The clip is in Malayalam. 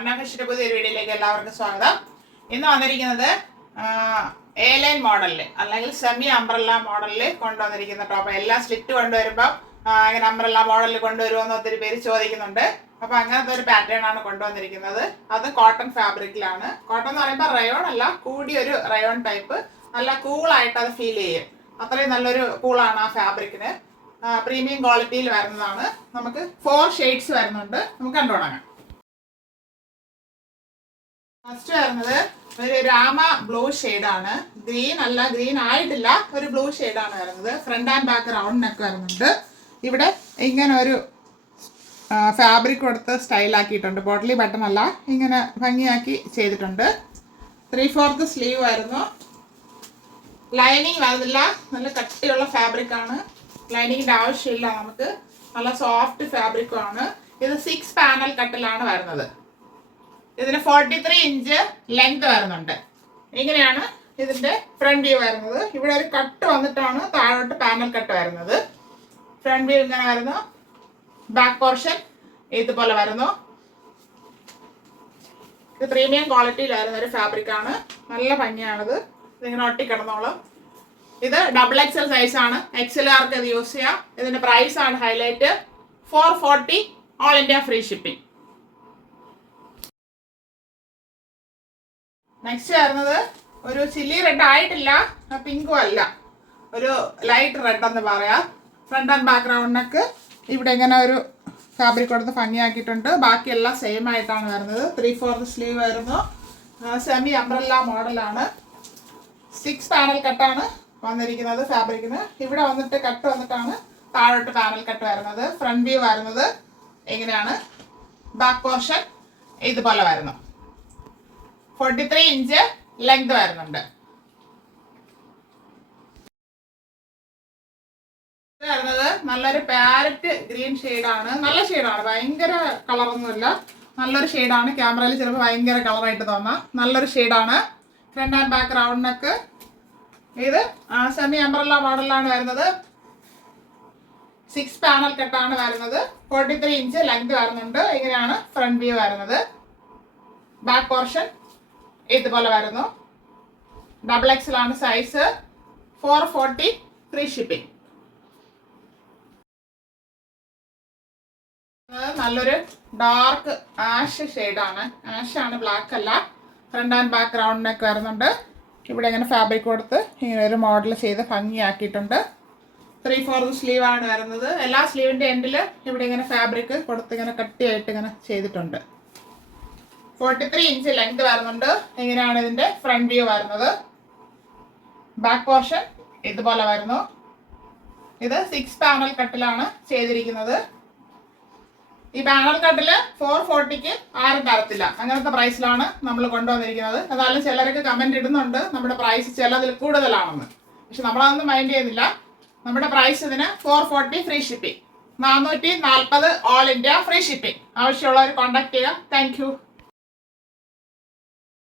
അന്നാഫിഷിന്റെ പുതിയൊരു വീഡിയോയിലേക്ക് എല്ലാവർക്കും സ്വാഗതം. ഇന്ന് വന്നിരിക്കുന്നത് എ ലൈൻ മോഡലിൽ അല്ലെങ്കിൽ സെമി അംബ്രല്ല മോഡലിൽ കൊണ്ടുവന്നിരിക്കുന്ന ടോപ്പ്. എല്ലാം സ്ലിറ്റ് കൊണ്ടുവരുമ്പോൾ ഇങ്ങനെ അംബ്രല്ല മോഡലിൽ കൊണ്ടുവരുമെന്ന് ഒത്തിരി പേര് ചോദിക്കുന്നുണ്ട്. അപ്പോൾ അങ്ങനത്തെ ഒരു പാറ്റേൺ ആണ് കൊണ്ടുവന്നിരിക്കുന്നത്. അത് കോട്ടൺ ഫാബ്രിക്കിലാണ്. കോട്ടൺ എന്ന് പറയുമ്പോൾ റയോൺ അല്ല, കൂടിയൊരു റയോൺ ടൈപ്പ്. നല്ല കൂളായിട്ട് അത് ഫീൽ ചെയ്യും. അത്രയും നല്ലൊരു കൂളാണ് ആ ഫാബ്രിക്കിന്. പ്രീമിയം ക്വാളിറ്റിയിൽ വരുന്നതാണ്. നമുക്ക് 4 ഷെയ്ഡ്സ് വരുന്നുണ്ട്. നമുക്ക് കണ്ടു തുടങ്ങാം. ഫസ്റ്റ് വരുന്നത് ഒരു രാമ ബ്ലൂ ഷെയ്ഡാണ്. ഗ്രീൻ അല്ല, ഗ്രീൻ ആയിട്ടില്ല, ഒരു ബ്ലൂ ഷെയ്ഡാണ് വരുന്നത്. Front and back round neck വരുന്നുണ്ട്. ഇവിടെ ഇങ്ങനെ ഒരു ഫാബ്രിക് കൊടുത്ത് സ്റ്റൈലാക്കിയിട്ടുണ്ട്. ബോട്ടലി ബട്ടൺ അല്ല, ഇങ്ങനെ ഭംഗിയാക്കി ചെയ്തിട്ടുണ്ട്. 3/4 സ്ലീവ് ആയിരുന്നു. ലൈനിങ് വരുന്നില്ല, നല്ല കട്ടിയുള്ള ഫാബ്രിക് ആണ്. ലൈനിങ്ങിൻ്റെ ആവശ്യമില്ല നമുക്ക്. നല്ല സോഫ്റ്റ് ഫാബ്രിക്കും ആണ്. ഇത് 6 പാനൽ കട്ടിലാണ് വരുന്നത്. ഇതിന് 43 ഇഞ്ച് ലെങ്ത് വരുന്നുണ്ട്. ഇങ്ങനെയാണ് ഇതിൻ്റെ ഫ്രണ്ട് വ്യൂ വരുന്നത്. ഇവിടെ ഒരു കട്ട് വന്നിട്ടാണ് താഴോട്ട് പാനൽ കട്ട് വരുന്നത്. ഫ്രണ്ട് വ്യൂ ഇങ്ങനെ വരുന്നു. ബാക്ക് പോർഷൻ ഇതുപോലെ വരുന്നു. ഇത് പ്രീമിയം ക്വാളിറ്റിയിൽ വരുന്ന ഒരു ഫാബ്രിക് ആണ്. നല്ല ഭംഗിയാണിത്. ഇതിങ്ങനെ ഒട്ടിക്കിടന്നോളും. ഇത് XXL സൈസാണ്. XLകാർക്ക് ഇത് യൂസ് ചെയ്യാം. ഇതിൻ്റെ പ്രൈസ് ആണ് highlight. 440 all India free shipping. Next വരുന്നത് ഒരു ചില്ലി റെഡ് ആയിട്ടില്ല, പിങ്കും അല്ല, ഒരു ലൈറ്റ് റെഡ് എന്ന് പറയാം. ഫ്രണ്ട് ആൻഡ് ബാക്ക് റൗണ്ടിനൊക്കെ ഇവിടെ ഇങ്ങനെ ഒരു ഫാബ്രിക് കൊടുത്ത് ഭംഗിയാക്കിയിട്ടുണ്ട്. ബാക്കിയെല്ലാം സെയിം ആയിട്ടാണ് വരുന്നത്. 3/4 സ്ലീവ് വരുന്നു. സെമി അംബ്രല്ല മോഡലാണ്. 6 പാനൽ കട്ടാണ് വന്നിരിക്കുന്നത് ഫാബ്രിക്കിന്. ഇവിടെ വന്നിട്ട് കട്ട് വന്നിട്ടാണ് താഴോട്ട് പാനൽ കട്ട് വരുന്നത്. ഫ്രണ്ട് വ്യൂ വരുന്നത് എങ്ങനെയാണ്, ബാക്ക് പോർഷൻ ഇതുപോലെ വരുന്നു. 43 ഇഞ്ച് ലെങ്ത് വരുന്നുണ്ട്. ഇത് വരുന്നത് നല്ലൊരു പാരറ്റ് ഗ്രീൻ ഷെയ്ഡാണ്. നല്ല ഷെയ്ഡാണ്, ഭയങ്കര കളറൊന്നുമില്ല, നല്ലൊരു ഷെയ്ഡാണ്. ക്യാമറയിൽ ചിലപ്പോൾ ഭയങ്കര കളറായിട്ട് തോന്നാം. നല്ലൊരു ഷെയ്ഡാണ്. Front and back round neck. ഇത് സെമി അംബ്രല്ല മോഡലാണ് വരുന്നത്. 6 പാനൽ കട്ടാണ് വരുന്നത്. 43 ഇഞ്ച് ലെങ്ത് വരുന്നുണ്ട്. ഇങ്ങനെയാണ് ഫ്രണ്ട് വ്യൂ വരുന്നത്. ബാക്ക് പോർഷൻ ഇതുപോലെ വരുന്നു. XXL ആണ് സൈസ്. 440 free shipping. നല്ലൊരു ഡാർക്ക് ആഷ് ഷെയ്ഡാണ്. ആഷാണ്, ബ്ലാക്ക് അല്ല. Front and back round neck വരുന്നുണ്ട്. ഇവിടെ ഇങ്ങനെ ഫാബ്രിക് കൊടുത്ത് ഇങ്ങനെ ഒരു മോഡൽ ചെയ്ത് ഭംഗിയാക്കിയിട്ടുണ്ട്. 3/4 സ്ലീവ് ആണ് വരുന്നത്. എല്ലാ സ്ലീവിൻ്റെ എൻഡിൽ ഇവിടെ ഇങ്ങനെ ഫാബ്രിക് കൊടുത്ത് ഇങ്ങനെ കട്ടിയായിട്ട് ഇങ്ങനെ ചെയ്തിട്ടുണ്ട്. 43 ഇഞ്ച് ലെങ്ത് വരുന്നുണ്ട്. ഇങ്ങനെയാണ് ഇതിൻ്റെ ഫ്രണ്ട് വ്യൂ വരുന്നത്. ബാക്ക് പോർഷൻ ഇതുപോലെ വരുന്നു. ഇത് 6 പാനൽ കട്ടിലാണ് ചെയ്തിരിക്കുന്നത്. ഈ പാനൽ കട്ടിൽ 440ക്ക് ആരും തരത്തില്ല. അങ്ങനത്തെ പ്രൈസിലാണ് നമ്മൾ കൊണ്ടുവന്നിരിക്കുന്നത്. എന്നാലും ചിലരൊക്കെ കമൻറ്റ് ഇടുന്നുണ്ട് നമ്മുടെ പ്രൈസ് ചിലതിൽ കൂടുതലാണെന്ന്. പക്ഷെ നമ്മളതൊന്നും മൈൻഡ് ചെയ്യുന്നില്ല. നമ്മുടെ പ്രൈസ് ഇതിന് 440 free shipping. 440 all India free shipping. ആവശ്യമുള്ളവർ കോൺടാക്ട് ചെയ്യുക. Thank you.